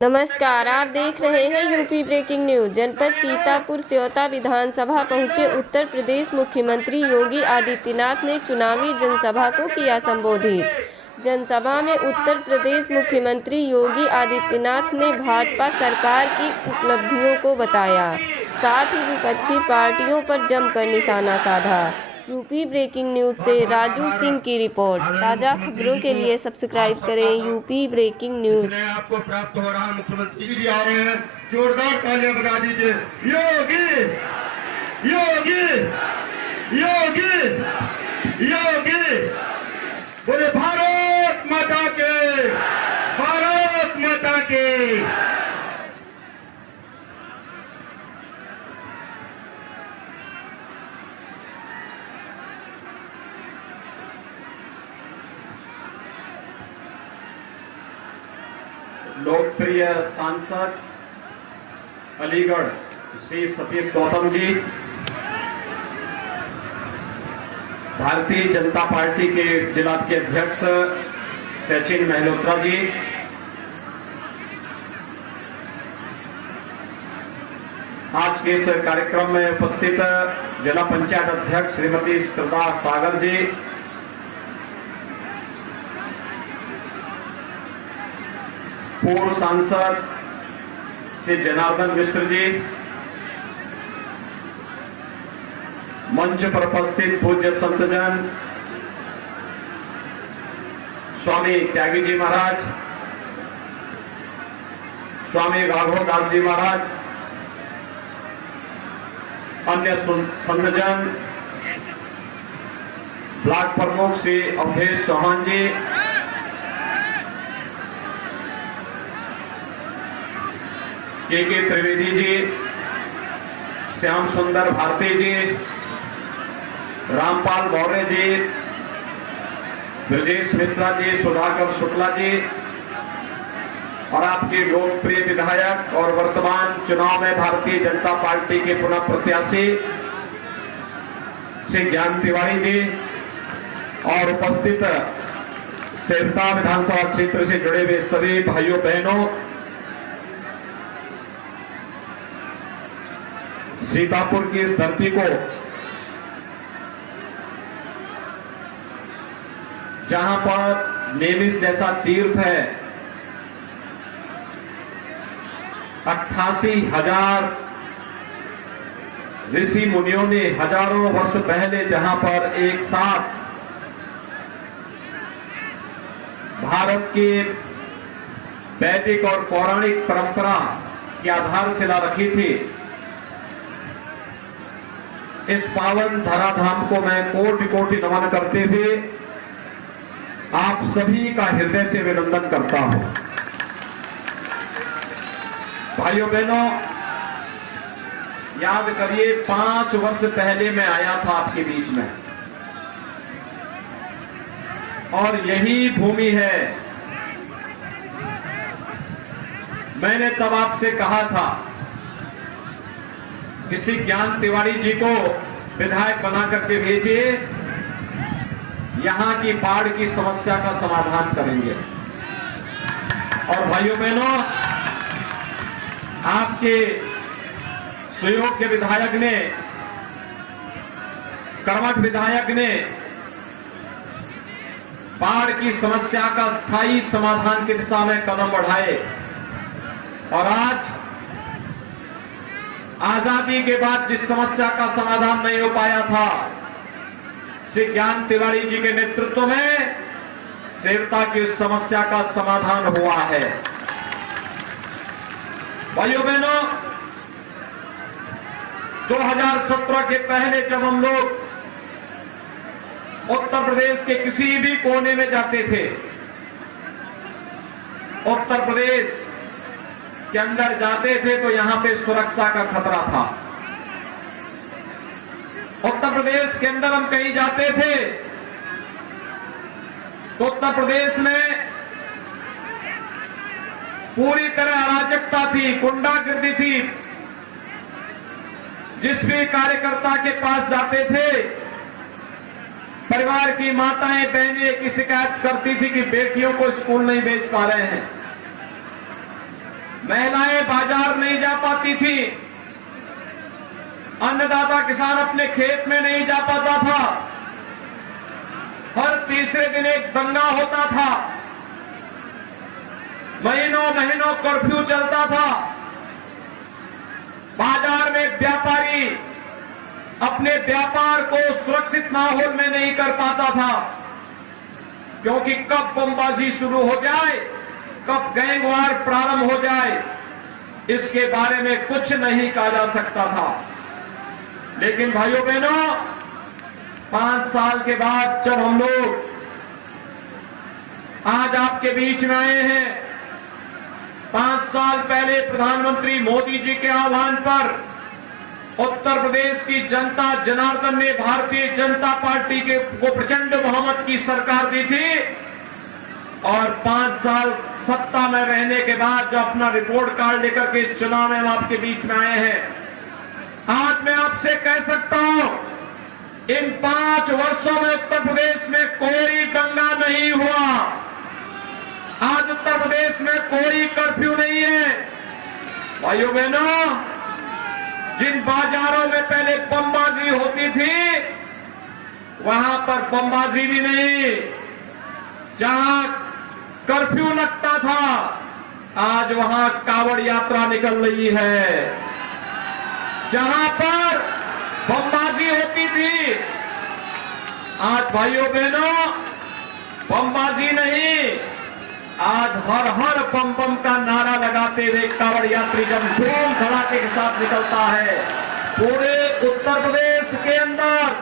नमस्कार, आप देख रहे हैं यूपी ब्रेकिंग न्यूज। जनपद सीतापुर स्योता विधानसभा पहुंचे उत्तर प्रदेश मुख्यमंत्री योगी आदित्यनाथ ने चुनावी जनसभा को किया संबोधित। जनसभा में उत्तर प्रदेश मुख्यमंत्री योगी आदित्यनाथ ने भाजपा सरकार की उपलब्धियों को बताया, साथ ही विपक्षी पार्टियों पर जमकर निशाना साधा। यूपी ब्रेकिंग न्यूज से राजू सिंह की रिपोर्ट। ताज़ा खबरों के लिए सब्सक्राइब करें यूपी ब्रेकिंग न्यूज। आपको प्राप्त हो रहा मुख्यमंत्री जी आ रहे हैं, जोरदार तालियां बजा दीजिए। योगी योगी योगी योगी बोले भारत माता के, भारत माता के। लोकप्रिय सांसद अलीगढ़ श्री सतीश गौतम जी, भारतीय जनता पार्टी के जिला के अध्यक्ष सचिन महलोत्रा जी, आज के इस कार्यक्रम में उपस्थित जिला पंचायत अध्यक्ष श्रीमती श्रद्धा सागर जी, पूर्व सांसद श्री जनार्दन मिश्र जी, मंच पर उपस्थित पूज्य संतजन स्वामी त्यागी जी महाराज, स्वामी राघव दास जी महाराज, अन्य संतजन, ब्लॉक प्रमुख श्री अवधेश चौहान जी, के त्रिवेदी जी, श्याम सुंदर भारती जी, रामपाल मौर्य जी, ब्रजेश मिश्रा जी, सुधाकर शुक्ला जी और आपके लोकप्रिय विधायक और वर्तमान चुनाव में भारतीय जनता पार्टी के पुनः प्रत्याशी श्री ज्ञान तिवारी जी और उपस्थित सेवता विधानसभा क्षेत्र से जुड़े हुए सभी भाइयों बहनों, सीतापुर की इस धरती को जहां पर नेमिष जैसा तीर्थ है, 88,000 ऋषि मुनियों ने हजारों वर्ष पहले जहां पर एक साथ भारत की वैदिक और पौराणिक परंपरा की आधारशिला रखी थी, इस पावन धराधाम को मैं कोटि कोटि नमन करते हुए आप सभी का हृदय से अभिनंदन करता हूं। भाइयों बहनों, याद करिए 5 वर्ष पहले मैं आया था आपके बीच में और यही भूमि है। मैंने तब आपसे कहा था किसी ज्ञान तिवारी जी को विधायक बना करके भेजिए, यहां की बाढ़ की समस्या का समाधान करेंगे। और भाइयों बहनों, आपके सुयोग्य विधायक ने, कर्मठ विधायक ने बाढ़ की समस्या का स्थायी समाधान की दिशा में कदम बढ़ाए और आज आजादी के बाद जिस समस्या का समाधान नहीं हो पाया था, श्री ज्ञान तिवारी जी के नेतृत्व में सेवता की उस समस्या का समाधान हुआ है। भाइयों बहनों, 2017 के पहले जब हम लोग उत्तर प्रदेश के किसी भी कोने में जाते थे, उत्तर प्रदेश के अंदर जाते थे तो यहां पे सुरक्षा का खतरा था। उत्तर प्रदेश के अंदर हम कहीं जाते थे तो उत्तर प्रदेश में पूरी तरह अराजकता थी, गुंडागर्दी थी। जिस भी कार्यकर्ता के पास जाते थे, परिवार की माताएं बहनें की शिकायत करती थी कि बेटियों को स्कूल नहीं भेज पा रहे हैं, महिलाएं बाजार नहीं जा पाती थी, अन्नदाता किसान अपने खेत में नहीं जा पाता था, हर तीसरे दिन एक दंगा होता था, महीनों महीनों कर्फ्यू चलता था, बाजार में व्यापारी अपने व्यापार को सुरक्षित माहौल में नहीं कर पाता था, क्योंकि कब बमबाजी शुरू हो जाए, कब गैंगवार प्रारंभ हो जाए, इसके बारे में कुछ नहीं कहा जा सकता था। लेकिन भाइयों बहनों, 5 साल के बाद जब हम लोग आज आपके बीच में आए हैं, 5 साल पहले प्रधानमंत्री मोदी जी के आह्वान पर उत्तर प्रदेश की जनता जनार्दन ने भारतीय जनता पार्टी को प्रचंड बहुमत की सरकार दी थी, और 5 साल सत्ता में रहने के बाद जो अपना रिपोर्ट कार्ड लेकर के इस चुनाव में हम आपके बीच में आए हैं, आज मैं आपसे कह सकता हूं, इन 5 वर्षों में उत्तर प्रदेश में कोई दंगा नहीं हुआ, आज उत्तर प्रदेश में कोई कर्फ्यू नहीं है। भाइयों बहनों, जिन बाजारों में पहले बमबाजी होती थी, वहां पर बमबाजी भी नहीं, जहां कर्फ्यू लगता था, आज वहां कावड़ यात्रा निकल रही है। जहां पर बमबाजी होती थी, आज भाइयों बहनों बमबाजी नहीं, आज हर हर बम बम का नारा लगाते हुए कावड़ यात्री जब धूम धड़ाके के साथ निकलता है, पूरे उत्तर प्रदेश के अंदर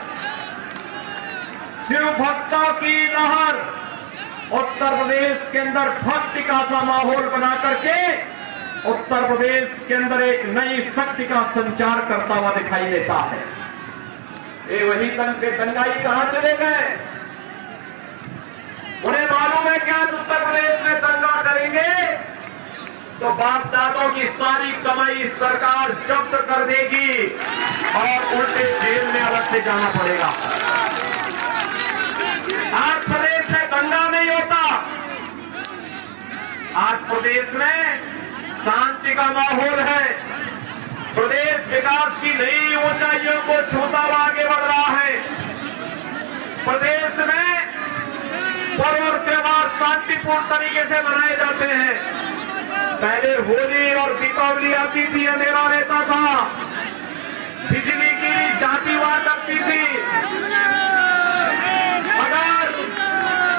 शिव भक्तों की लहर, उत्तर प्रदेश के अंदर भक्ति का सा माहौल बना करके उत्तर प्रदेश के अंदर एक नई शक्ति का संचार करता हुआ दिखाई देता है। ये वही दंगाई कहां चले गए? उन्हें मालूम है कि आज उत्तर प्रदेश में दंगा करेंगे तो बाप दादों की सारी कमाई सरकार जब्त कर देगी और उल्टे जेल में अलग से जाना पड़ेगा। आज प्रदेश में दंगा नहीं होता, आज प्रदेश में शांति का माहौल है, प्रदेश विकास की नई ऊंचाइयों को छूता हुआ आगे बढ़ रहा है। प्रदेश में पर्व और त्योहार शांतिपूर्ण तरीके से मनाए जाते हैं। पहले होली और दीपावली आती थी, अंधेरा रहता था, बिजली की जाती हुआ करती थी। अगर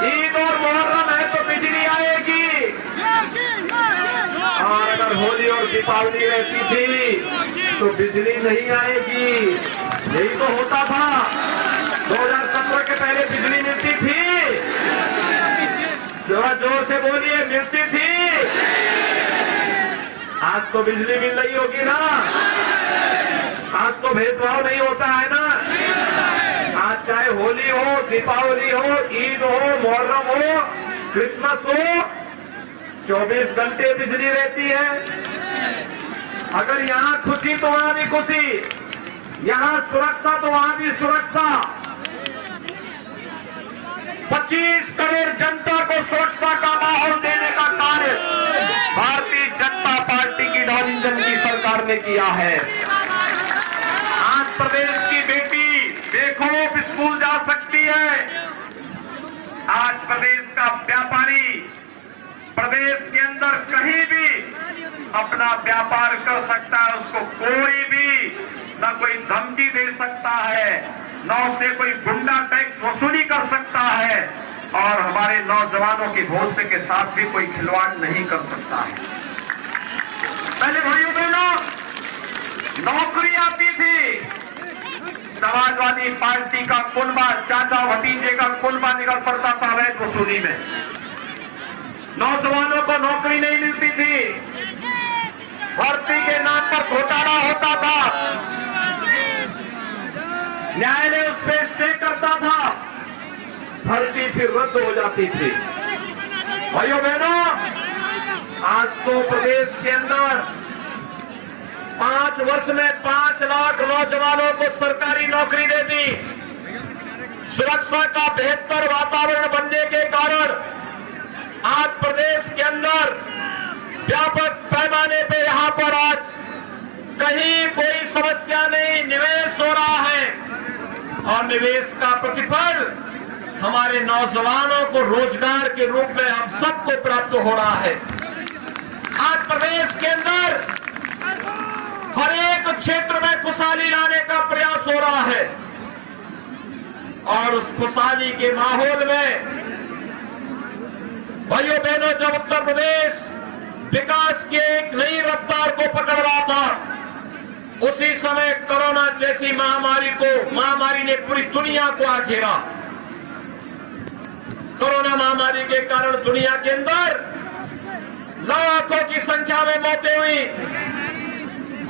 ईद और मुहर्रम है तो बिजली आएगी, और अगर होली और दीपावली रहती थी तो बिजली नहीं आएगी। यही तो होता था। 2017 के पहले बिजली मिलती थी, जरा जोर से बोलिए, मिलती थी। आज तो बिजली मिल रही होगी ना, आज तो भेदभाव नहीं होता है ना। आज चाहे होली हो, दीपावली हो, ईद हो, मुहर्रम हो, क्रिसमस हो, 24 घंटे बिजली रहती है। अगर यहाँ खुशी तो वहां भी खुशी, यहाँ सुरक्षा तो वहां भी सुरक्षा। 25 करोड़ जनता को सुरक्षा का माहौल देने का कार्य भारतीय जनता पार्टी की डॉन इंजन की सरकार ने किया है। आज प्रदेश की बेटी बेखौफ स्कूल जा सकती है। आज प्रदेश का व्यापारी प्रदेश के अंदर कहीं भी अपना व्यापार कर सकता है, उसको कोई भी न कोई धमकी दे सकता है, न उससे कोई गुंडा टैक्स वसूली कर सकता है, और हमारे नौजवानों की भविष्य के साथ भी कोई खिलवाड़ नहीं कर सकता है। पहले भाइयों बहनों नौकरी आती थी, समाजवादी पार्टी का कुनबा, चाचा भतीजे का कुनबा निकल पड़ता था अवैध वसूली में। नौजवानों को नौकरी नहीं मिलती थी, भर्ती के नाम पर घोटाला होता था, न्यायालय उस पर स्टे करता था, भर्ती फिर रद्द हो जाती थी। भाइयों बहनों, आज तो प्रदेश के अंदर 5 वर्ष में 5 लाख नौजवानों को सरकारी नौकरी दे दी। सुरक्षा का बेहतर वातावरण बनने के कारण आज प्रदेश के अंदर व्यापक पैमाने निवेश का प्रतिफल हमारे नौजवानों को रोजगार के रूप में हम सबको प्राप्त हो रहा है। आज प्रदेश के अंदर हर एक क्षेत्र में खुशहाली लाने का प्रयास हो रहा है और उस खुशहाली के माहौल में भाइयों बहनों, जब उत्तर प्रदेश विकास की एक नई रफ्तार को पकड़ रहा था, उसी समय कोरोना जैसी महामारी ने पूरी दुनिया को आ घेरा। कोरोना महामारी के कारण दुनिया के अंदर लाखों की संख्या में मौतें हुई।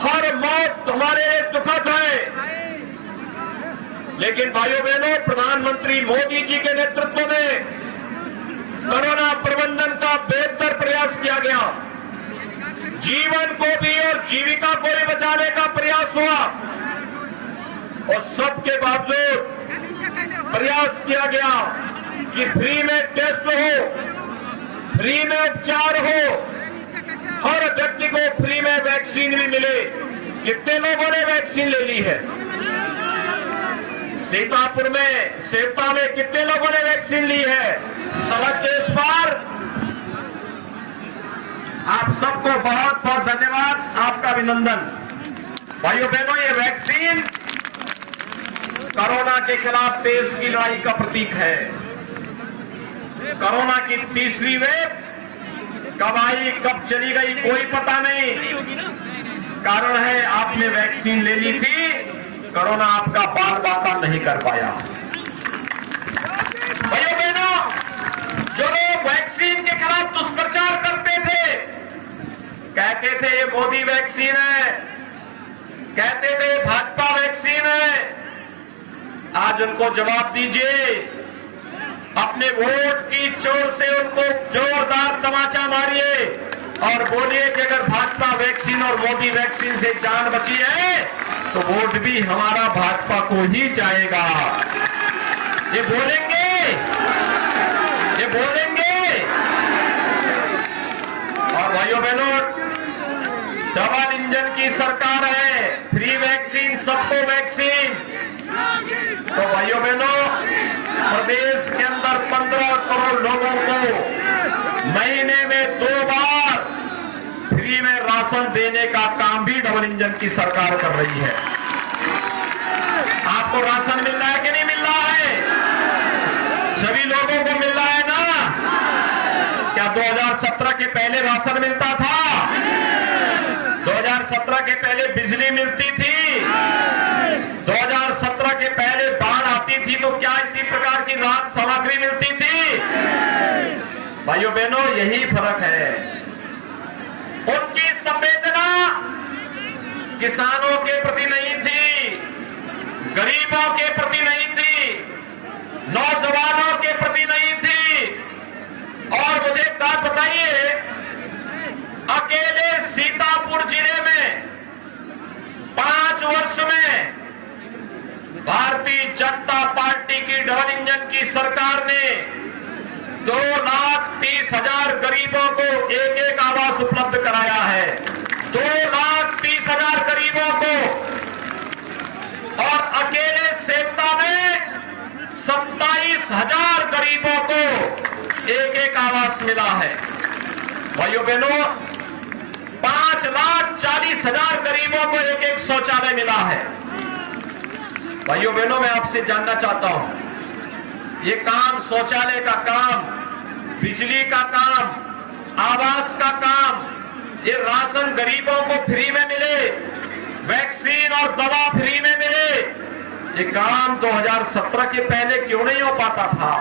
हर मौत हमारे लिए दुखद है, लेकिन भाइयों बहनों, प्रधानमंत्री मोदी जी के नेतृत्व में कोरोना प्रबंधन का बेहतर प्रयास किया गया। जीवन को भी और जीविका को भी बचाने का प्रयास हुआ और सबके बावजूद प्रयास किया गया कि फ्री में टेस्ट हो, फ्री में उपचार हो, हर व्यक्ति को फ्री में वैक्सीन भी मिले। कितने लोगों ने वैक्सीन ले ली है? सीतापुर में, सेप्ता में कितने लोगों ने वैक्सीन ली है? सड़क के इस पार आप सबको बहुत बहुत धन्यवाद, आपका अभिनंदन। भाइयों बहनों, ये वैक्सीन कोरोना के खिलाफ देश की लड़ाई का प्रतीक है। कोरोना की तीसरी वेव कब आई, कब चली गई, कोई पता नहीं। कारण है आपने वैक्सीन ले ली थी, कोरोना आपका बाल बाका नहीं कर पाया। भाइयों बहनों, जो लोग वैक्सीन के खिलाफ दुष्प्रचार करते थे, कहते थे ये मोदी वैक्सीन है, कहते थे भाजपा वैक्सीन है, आज उनको जवाब दीजिए। अपने वोट की चोट से उनको जोरदार तमाचा मारिए और बोलिए कि अगर भाजपा वैक्सीन और मोदी वैक्सीन से जान बची है तो वोट भी हमारा भाजपा को ही जाएगा। ये बोलेंगे, ये बोलेंगे। और भाइयों बहनों, डबल इंजन की सरकार है, फ्री वैक्सीन, सबको वैक्सीन। तो भाइयों बहनों, प्रदेश के अंदर 15 करोड़ लोगों को महीने में 2 बार फ्री में राशन देने का काम भी डबल इंजन की सरकार कर रही है। आपको राशन मिल रहा है कि नहीं मिल रहा है? सभी लोगों को मिल रहा है ना? क्या 2017 के पहले राशन मिलता था? 2017 के पहले बिजली मिलती थी? 2017 के पहले बाढ़ आती थी तो क्या इसी प्रकार की राहत सामग्री मिलती थी? भाइयों बहनों, यही फर्क है। उनकी संवेदना किसानों के प्रति नहीं थी, गरीबों के प्रति नहीं थी, नौजवानों के प्रति नहीं थी। और मुझे एक बात बताइए, अकेले सीतापुर जिले में 5 वर्ष में भारतीय जनता पार्टी की डबल इंजन की सरकार ने 2,30,000 गरीबों को एक आवास उपलब्ध कराया है। 2,30,000 गरीबों को। और अकेले सेप्ता में 27,000 गरीबों को एक आवास मिला है। भाइयों बहनों, 5,40,000 गरीबों को एक शौचालय मिला है। भाइयों बहनों, मैं आपसे जानना चाहता हूं, ये काम, शौचालय का काम, बिजली का काम, आवास का काम, ये राशन गरीबों को फ्री में मिले, वैक्सीन और दवा फ्री में मिले, ये काम 2017 के पहले क्यों नहीं हो पाता था?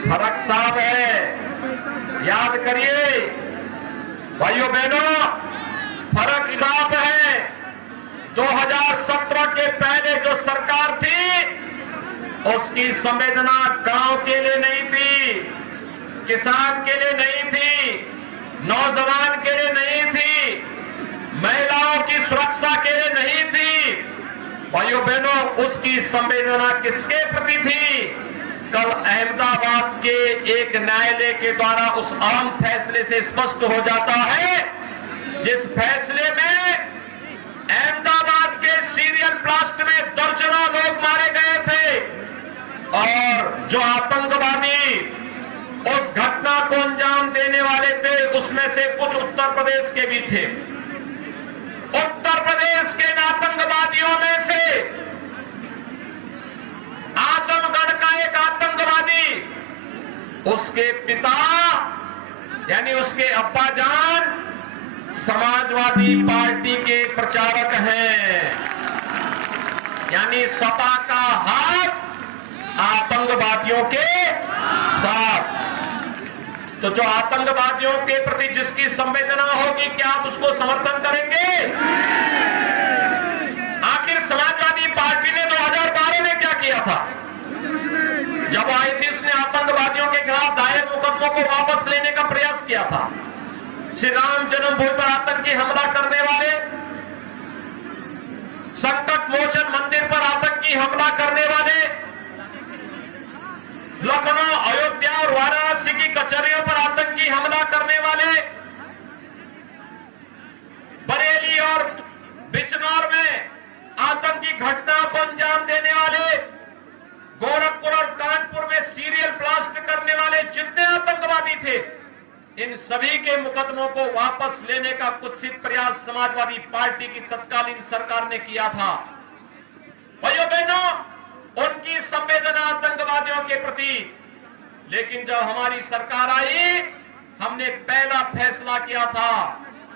फर्क साफ है, याद करिए भाइयों बहनों, फर्क साफ है। 2017 के पहले जो सरकार थी, उसकी संवेदना गांव के लिए नहीं थी, किसान के लिए नहीं थी, नौजवान के लिए नहीं थी, महिलाओं की सुरक्षा के लिए नहीं थी। भाइयों बहनों, उसकी संवेदना किसके प्रति थी? कल अहमदाबाद के एक न्यायालय के द्वारा उस अहम फैसले से स्पष्ट हो जाता है, जिस फैसले में अहमदाबाद के सीरियल ब्लास्ट में दर्जनों लोग मारे गए थे। जो आतंकवादी उस घटना को अंजाम देने वाले थे, उसमें से कुछ उत्तर प्रदेश के भी थे। उत्तर प्रदेश के आतंकवादियों में से आजमगढ़ का एक आतंकवादी, उसके पिता यानी उसके अब्बाजान समाजवादी पार्टी के प्रचारक हैं, यानी सपा का हाथ आतंकवादियों के साथ। तो जो आतंकवादियों के प्रति जिसकी संवेदना होगी, क्या आप उसको समर्थन करेंगे? आखिर समाजवादी पार्टी ने 2012 में क्या किया था, जब आईटीएस ने आतंकवादियों के खिलाफ दायर मुकदमों को वापस लेने का प्रयास किया था। श्री राम जन्मभूमि पर आतंकी हमला करने वाले, संकट मोचन मंदिर पर आतंकी हमला करने वाले, लखनऊ, अयोध्या और वाराणसी की कचहरियों पर आतंकी हमला करने वाले, बरेली और बिजनौर में आतंकी घटना को अंजाम देने वाले, गोरखपुर और कानपुर में सीरियल ब्लास्ट करने वाले जितने आतंकवादी थे, इन सभी के मुकदमों को वापस लेने का कुत्सित प्रयास समाजवादी पार्टी की तत्कालीन सरकार ने किया था। भाइयों बहनों, उनकी संवेदना आतंकवादियों के प्रति, लेकिन जब हमारी सरकार आई, हमने पहला फैसला किया था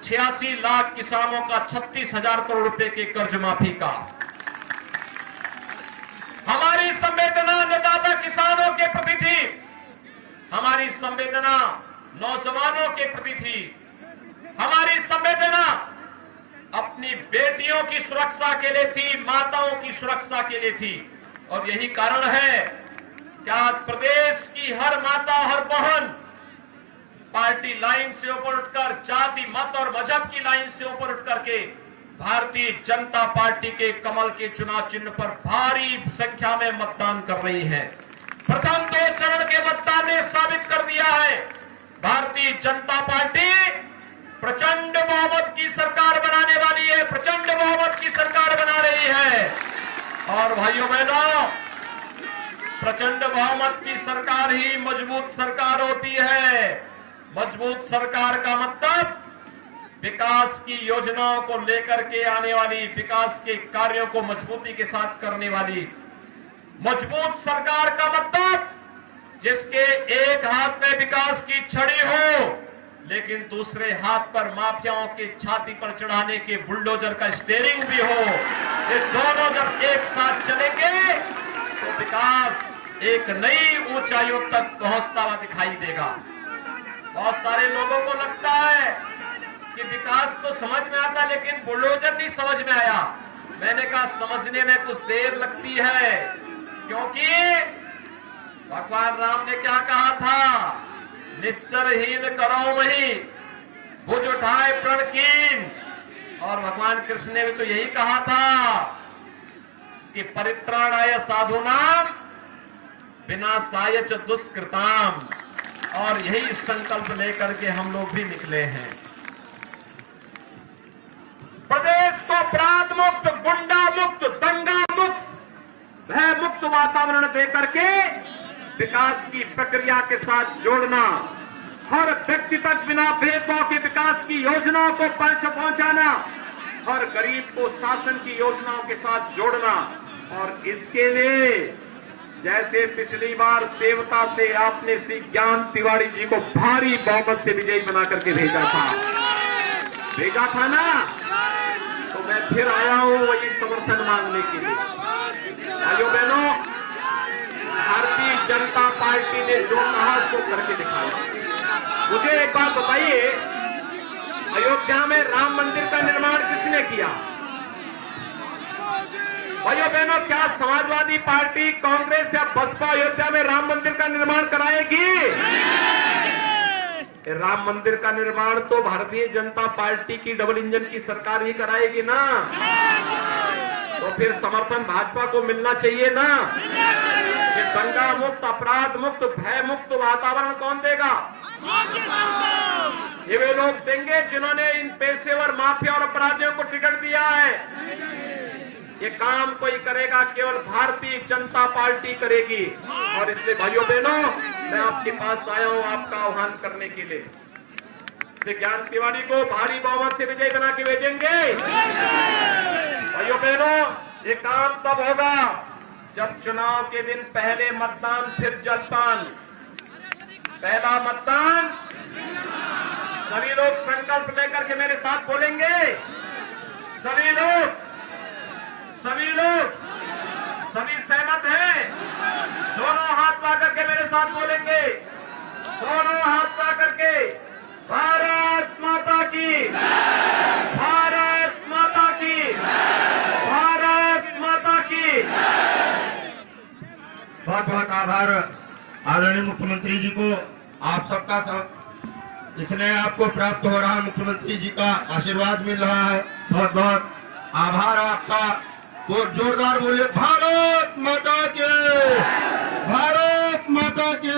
86 लाख किसानों का 36,000 करोड़ रुपए के कर्ज माफी का। हमारी संवेदना अन्नदाता किसानों के प्रति थी, हमारी संवेदना नौजवानों के प्रति थी, हमारी संवेदना अपनी बेटियों की सुरक्षा के लिए थी, माताओं की सुरक्षा के लिए थी। और यही कारण है कि आज प्रदेश की हर माता, हर बहन पार्टी लाइन से ऊपर उठकर, जाति, मत और मजहब की लाइन से ऊपर उठ करके भारतीय जनता पार्टी के कमल के चुनाव चिन्ह पर भारी संख्या में मतदान कर रही है। प्रथम 2 चरण के मतदान ने साबित कर दिया है, भारतीय जनता पार्टी प्रचंड बहुमत की सरकार बनाने वाली है, प्रचंड बहुमत की सरकार बना रही है। और भाइयों बहनों, प्रचंड बहुमत की सरकार ही मजबूत सरकार होती है। मजबूत सरकार का मतलब विकास की योजनाओं को लेकर के आने वाली, विकास के कार्यों को मजबूती के साथ करने वाली। मजबूत सरकार का मतलब जिसके एक हाथ में विकास की छड़ी हो, लेकिन दूसरे हाथ पर माफियाओं के छाती पर चढ़ाने के बुलडोजर का स्टीयरिंग भी हो। ये दोनों जब एक साथ चलेंगे तो विकास एक नई ऊंचाइयों तक पहुंचता हुआ दिखाई देगा। बहुत सारे लोगों को लगता है कि विकास तो समझ में आता, लेकिन बुलडोजर नहीं समझ में आया। मैंने कहा समझने में कुछ देर लगती है, क्योंकि भगवान राम ने क्या कहा था, निस्सरहीन करो मही, भुज उठाए प्रण कीन। और भगवान कृष्ण ने भी तो यही कहा था कि परित्राणाय साधूनाम विनाशाय च दुष्कृताम। और यही संकल्प लेकर के हम लोग भी निकले हैं। प्रदेश को अपराध मुक्त, गुंडा मुक्त, दंगा मुक्त, भय मुक्त वातावरण देकर के विकास की प्रक्रिया के साथ जोड़ना, हर व्यक्ति तक बिना भेदभाव के विकास की योजनाओं को पहुंचाना, हर गरीब को शासन की योजनाओं के साथ जोड़ना। और इसके लिए जैसे पिछली बार सेवता से आपने श्री ज्ञान तिवारी जी को भारी बहुमत से विजयी बना करके भेजा था ना, तो मैं फिर आया हूं वही समर्थन मांगने के लिए। भाइयों बहनों, भारतीय जनता पार्टी ने जो कहा उसको करके दिखाया। मुझे एक बात बताइए, अयोध्या में राम मंदिर का निर्माण किसने किया? भाइयों बहनों, क्या समाजवादी पार्टी, कांग्रेस या बसपा अयोध्या में राम मंदिर का निर्माण कराएगी? राम मंदिर का निर्माण तो भारतीय जनता पार्टी की डबल इंजन की सरकार ही कराएगी ना, तो फिर समर्थन भाजपा को मिलना चाहिए ना। ये दंगा मुक्त, अपराध मुक्त, भय मुक्त वातावरण कौन देगा? ये वे लोग देंगे जिन्होंने इन पेशेवर माफिया और अपराधियों को टिकट दिया है। ये काम कोई करेगा केवल भारतीय जनता पार्टी करेगी। और इसलिए भाइयों बहनों, मैं आपके पास आया हूं आपका आह्वान करने के लिए। ज्ञान तिवारी को भारी बहुमत से विजयी बना के भेजेंगे। भाइयों बहनों, ये काम तब होगा जब चुनाव के दिन पहले मतदान फिर जलपान। पहला मतदान, सभी लोग संकल्प लेकर के मेरे साथ बोलेंगे। सभी लोग सभी सहमत हैं? दोनों हाथ ला करके मेरे साथ बोलेंगे। दोनों हाथ ला करके भारत माता की, भारत माता की, भारत माता की। बहुत बहुत आभार आदरणीय मुख्यमंत्री जी को। आप सबका इसने आपको प्राप्त हो रहा है, मुख्यमंत्री जी का आशीर्वाद मिल रहा है। बहुत बहुत आभार आपका। वो जोरदार बोले, भारत माता के, भारत माता के।